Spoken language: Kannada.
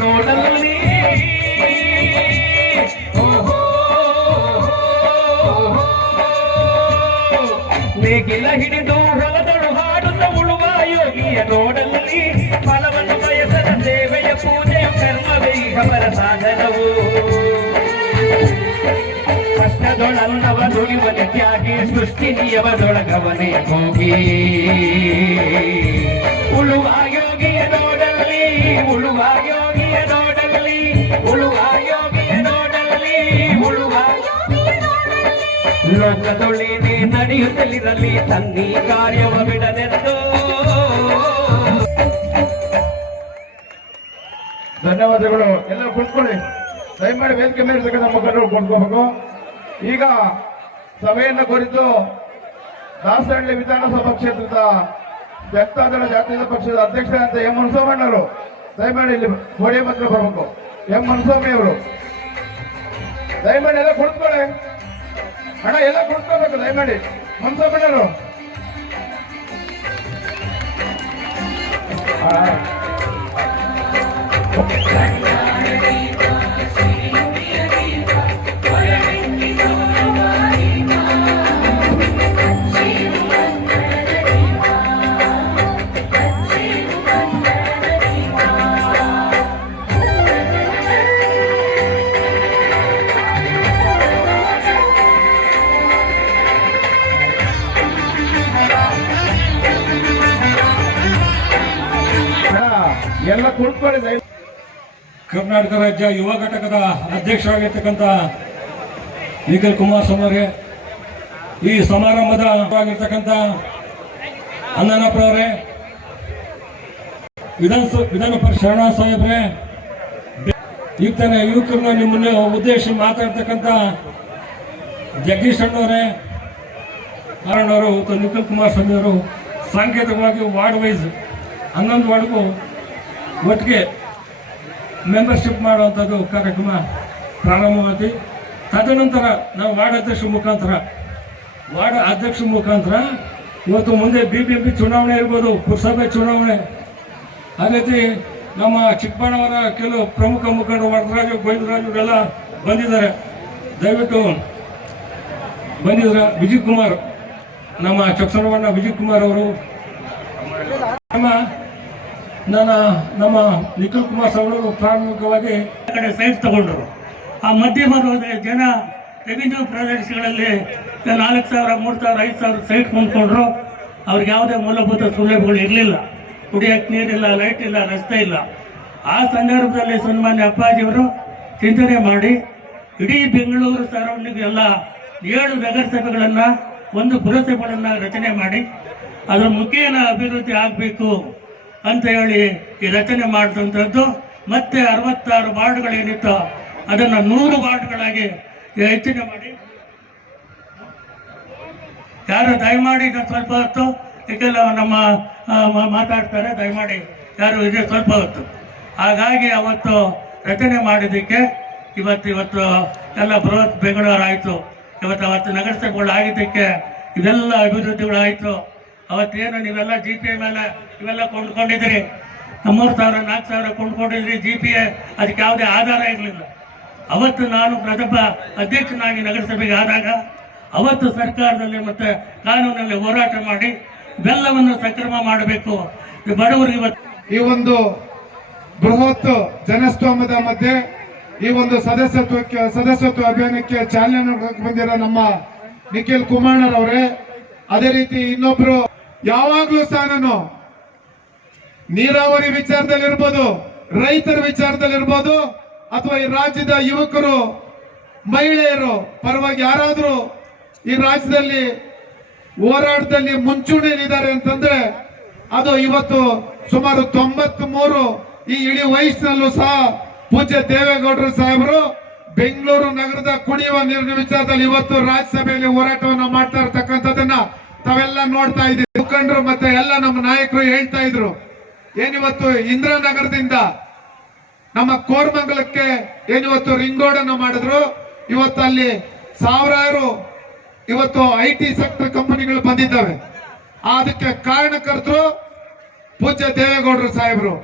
ನೋಡಲ್ಲಿ ಓಹೋ, ನೇಗಿಲ ಹಿಡಿದು ಹೊಲದಳು ಹಾಡುತ್ತ ಉಳುವ ಯೋಗಿಯ ನೋಡಲ್ಲಿ ಫಲವನ್ನು ಬಯಸದ ಸೇವೆಯ ಪೂಜೆಯ ಕರ್ಮವೇ ಅವರ ಸಾಧನವು. ಕಷ್ಟದೊಳಲ್ಲವ ನುಡಿವನ ತ್ಯಾಗಿ ಸೃಷ್ಟಿ ನಿಯವದೊಳಗವನೇ ಹೋಗಿ ಉಳುವ ಯೋಗಿಯ ಲೋಕದೊಳೇನೆ ನಡೆಯುತ್ತಲಿರಲಿ, ತನ್ನಿ ಕಾರ್ಯವ ಬಿಡದೆಂದು ಧನ್ಯವಾದಗಳು. ಎಲ್ಲ ಕುಂತ್ಕೊಳ್ಳಿ. ದಯಮಾಡಿ ವೇದಿಕೆ ಮೇಲೆ ಇರ್ತಕ್ಕಂಥ ಮುಖಂಡರು ಕೊಂಡ್ಕೋಬೇಕು ಈಗ ಸಭೆಯನ್ನು ಕುರಿತು ದಾಸಹಳ್ಳಿ ವಿಧಾನಸಭಾ ಕ್ಷೇತ್ರದ ಜನತಾದಳ ಜಾತೀಯ ಪಕ್ಷದ ಅಧ್ಯಕ್ಷರಾದಂತ ಎಂ ಮುನ್ಸೋಮಣ್ಣವರು ದಯಮಾಡಿ ಇಲ್ಲಿ ಗೋಡೆ ಹತ್ರ ಬರಬೇಕು. ಎಂ ಮುನ್ಸ್ವಾಮಿ ಅವರು ದಯಮಾಡಿ ಎಲ್ಲ ಕುಳಿತುಕೊಳ್ಳಿ ಅಣ್ಣ ಎಲ್ಲ ಕೊಡ್ಕೋಬೇಕು ದಯಮಾಡಿ. ಮುನ್ಸೋಮಣ್ಣವರು ಆ, ಅಣ್ಣ, ಎಲ್ಲ ಕುಳಿತುಕೊಳ್ಳಿ ಕರ್ನಾಟಕ ರಾಜ್ಯ ಯುವ ಘಟಕದ ಅಧ್ಯಕ್ಷರಾಗಿರ್ತಕ್ಕಂಥ ನಿಖಿಲ್ ಕುಮಾರಸ್ವಾಮಿ ಅವರೇ ಈ ಸಮಾರಂಭದ ಆಗಿರ್ತಕ್ಕಂಥ ಅಣ್ಣನಪ್ಪರವರೇ ವಿಧಾನ ವಿಧಾನ ಪರಿಷತ್ ಶರಣ ಸಾಹೇಬ್ರೆ ಈಗ ತಾನೇ ಯುವಕರನ್ನ ನಿಮ್ಮನ್ನ ಉದ್ದೇಶ ಮಾತಾಡ್ತಕ್ಕಂಥ ಜಗದೀಶ್ ಅಣ್ಣವರೇ ಅವರು ಮತ್ತು ನಿಖಿಲ್ ಕುಮಾರಸ್ವಾಮಿ ಅವರು ಸಾಂಕೇತಿಕವಾಗಿ ವಾರ್ಡ್ ವೈಸ್ ಹನ್ನೊಂದು ವಾರ್ಡ್ಗೂ ಒಟ್ಟಿಗೆ ಮೆಂಬರ್ಶಿಪ್ ಮಾಡುವಂಥದ್ದು ಕಾರ್ಯಕ್ರಮ ಪ್ರಾರಂಭವಾಗಿ ತದನಂತರ ನಾವು ವಾರ್ಡ್ ಅಧ್ಯಕ್ಷರ ಮುಖಾಂತರ, ವಾರ್ಡ್ ಅಧ್ಯಕ್ಷರ ಮುಖಾಂತರ ಇವತ್ತು ಮುಂದೆ ಬಿ ಬಿ ಪಿ ಚುನಾವಣೆ ಇರ್ಬೋದು, ಪುರಸಭೆ ಚುನಾವಣೆ. ಅದೇ ರೀತಿ ನಮ್ಮ ಚಿಕ್ಕಬಣ್ಣವರ ಕೆಲವು ಪ್ರಮುಖ ಮುಖಂಡರು, ವರದರಾಜು, ಗೋವಿಂದರಾಜು ಇವರೆಲ್ಲ ಬಂದಿದ್ದಾರೆ. ದಯವಿಟ್ಟು ಬಂದಿದ್ದಾರೆ ವಿಜಯ್ ಕುಮಾರ್, ನಮ್ಮ ಚಕ್ಸರವಣ್ಣ ವಿಜಯ್ ಕುಮಾರ್ ಅವರು. ನನ್ನ, ನಮ್ಮ ನಿಖಿಲ್ ಕುಮಾರ್ ಅವರು ಪ್ರಾರಂಭಿಕವಾಗಿ ಕಡೆ ಸೈಟ್ ತಗೊಂಡರು. ಆ ಮಧ್ಯಮ ಜನ ರೆವಿನ್ಯೂ ಪ್ರದೇಶಗಳಲ್ಲಿ ನಾಲ್ಕು ಸಾವಿರ, ಮೂರು ಸಾವಿರ, ಐದು ಸಾವಿರ ಸೈಟ್ ಕೊಂಡ್ಕೊಂಡ್ರು. ಅವ್ರಿಗೆ ಯಾವುದೇ ಮೂಲಭೂತ ಸೌಲಭ್ಯಗಳು ಇರಲಿಲ್ಲ. ಕುಡಿಯೋಕ್ಕೆ ನೀರಿಲ್ಲ ಲೈಟ್ ಇಲ್ಲ, ರಸ್ತೆ ಇಲ್ಲ. ಆ ಸಂದರ್ಭದಲ್ಲಿ ಸನ್ಮಾನ್ಯ ಅಪ್ಪಾಜಿಯವರು ಚಿಂತನೆ ಮಾಡಿ, ಇಡೀ ಬೆಂಗಳೂರು ಸರೌಂಡಿಂಗ್ ಎಲ್ಲ ಏಳು ನಗರಸಭೆಗಳನ್ನು, ಒಂದು ಪುರಸಭೆಗಳನ್ನು ರಚನೆ ಮಾಡಿ ಅದರ ಮುಖೇನ ಅಭಿವೃದ್ಧಿ ಆಗಬೇಕು ಅಂತ ಹೇಳಿ ಈ ರಚನೆ ಮಾಡಿದಂಥದ್ದು. ಮತ್ತೆ ಅರವತ್ತಾರು ವಾರ್ಡ್ಗಳೇನಿತ್ತು ಅದನ್ನು ನೂರು ವಾರ್ಡ್ಗಳಾಗಿ ಹೆಚ್ಚಿನ ಮಾಡಿ. ಯಾರು ದಯಮಾಡಿ ಸ್ವಲ್ಪ ಹೊತ್ತು, ಈಗೆಲ್ಲ ನಮ್ಮ ಮಾತಾಡ್ತಾರೆ, ದಯಮಾಡಿ ಯಾರು ಇದೆ ಸ್ವಲ್ಪ ಹೊತ್ತು. ಹಾಗಾಗಿ ಅವತ್ತು ರಚನೆ ಮಾಡಿದ್ದಕ್ಕೆ ಇವತ್ತು ಇವತ್ತು ಎಲ್ಲ ಬೃಹತ್ ಬೆಂಗಳೂರು ಆಯಿತು ಇವತ್ತು ಅವತ್ತು ನಗರಸಭೆಗಳು ಆಗಿದ್ದಕ್ಕೆ ಇವೆಲ್ಲ ಅಭಿವೃದ್ಧಿಗಳಾಯಿತು. ಅವತ್ತೇನು ನೀವೆಲ್ಲ ಜಿ ಪಿ ಮೇಲೆ ಇವೆಲ್ಲ ಕೊಂಡ್ಕೊಂಡಿದ್ರಿ ಮೂರು ಸಾವಿರ, ನಾಲ್ಕು ಸಾವಿರ ಕೊಂಡ್ಕೊಂಡಿದ್ರಿ ಜಿ ಪಿ ಎ ಅದಕ್ಕೆ ಯಾವುದೇ ಆಧಾರ ಇರಲಿಲ್ಲ. ಅವತ್ತು ನಾನು ಪ್ರಥಮ ಅಧ್ಯಕ್ಷನಾಗಿ ನಗರಸಭೆಗೆ ಆದಾಗ ಅವತ್ತು ಸರ್ಕಾರದಲ್ಲಿ ಮತ್ತೆ ಕಾನೂನಲ್ಲಿ ಹೋರಾಟ ಮಾಡಿ ಬೆಲ್ಲವನ್ನು ಸಕ್ರಮ ಮಾಡಬೇಕು. ಬಡವರಿಗೆ ಇವತ್ತು ಈ ಒಂದು ಬೃಹತ್ ಜನಸ್ತೋಮದ ಮಧ್ಯೆ ಈ ಒಂದು ಸದಸ್ಯತ್ವಕ್ಕೆ, ಸದಸ್ಯತ್ವ ಅಭಿಯಾನಕ್ಕೆ ಚಾಲನೆ ಬಂದಿರೋ ನಮ್ಮ ನಿಖಿಲ್ ಕುಮಾರ್ ಅವರೇ ಅದೇ ರೀತಿ ಇನ್ನೊಬ್ರು ಯಾವಾಗ್ಲೂ ಸಹ ನಾನು ನೀರಾವರಿ ವಿಚಾರದಲ್ಲಿರ್ಬೋದು, ರೈತರ ವಿಚಾರದಲ್ಲಿ ಇರ್ಬೋದು ಅಥವಾ ಈ ರಾಜ್ಯದ ಯುವಕರು, ಮಹಿಳೆಯರು, ಪರವಾಗಿ ಯಾರಾದ್ರೂ ಈ ರಾಜ್ಯದಲ್ಲಿ ಹೋರಾಟದಲ್ಲಿ ಮುಂಚೂಣಿಯಲ್ಲಿದ್ದಾರೆ ಅಂತಂದ್ರೆ, ಅದು ಇವತ್ತು ಸುಮಾರು ತೊಂಬತ್ ಮೂರು ಈ ಇಡೀ ವಯಸ್ಸಿನಲ್ಲೂ ಸಹ ಪೂಜ್ಯ ದೇವೇಗೌಡರು ಸಾಹೇಬರು ಬೆಂಗಳೂರು ನಗರದ ಕುಡಿಯುವ ನೀರಿನ ವಿಚಾರದಲ್ಲಿ ಇವತ್ತು ರಾಜ್ಯಸಭೆಯಲ್ಲಿ ಹೋರಾಟವನ್ನು ಮಾಡ್ತಾ ಇರ್ತಕ್ಕಂಥದ್ದನ್ನ ತಾವೆಲ್ಲ ನೋಡ್ತಾ ಇದ್ದೀವಿ ಮುಖಂಡರು ಮತ್ತೆ ಎಲ್ಲ ನಮ್ಮ ನಾಯಕರು ಹೇಳ್ತಾ ಇದ್ರು. ಏನಿವತ್ತು ಇಂದ್ರಾನಗರದಿಂದ ನಮ್ಮ ಕೋರ್ಮಂಗಲಕ್ಕೆ ಏನಿವತ್ತು ರಿಂಗ್ ರೋಡ್ ಅನ್ನು ಮಾಡಿದ್ರು? ಇವತ್ತು ಅಲ್ಲಿ ಸಾವಿರಾರು ಇವತ್ತು ಐ ಟಿ ಸೆಕ್ಟರ್ ಕಂಪನಿಗಳು ಬಂದಿದ್ದಾವೆ. ಅದಕ್ಕೆ ಕಾರಣಕರ್ತರು ಪೂಜ್ಯ ದೇವೇಗೌಡರು ಸಾಹೇಬರು.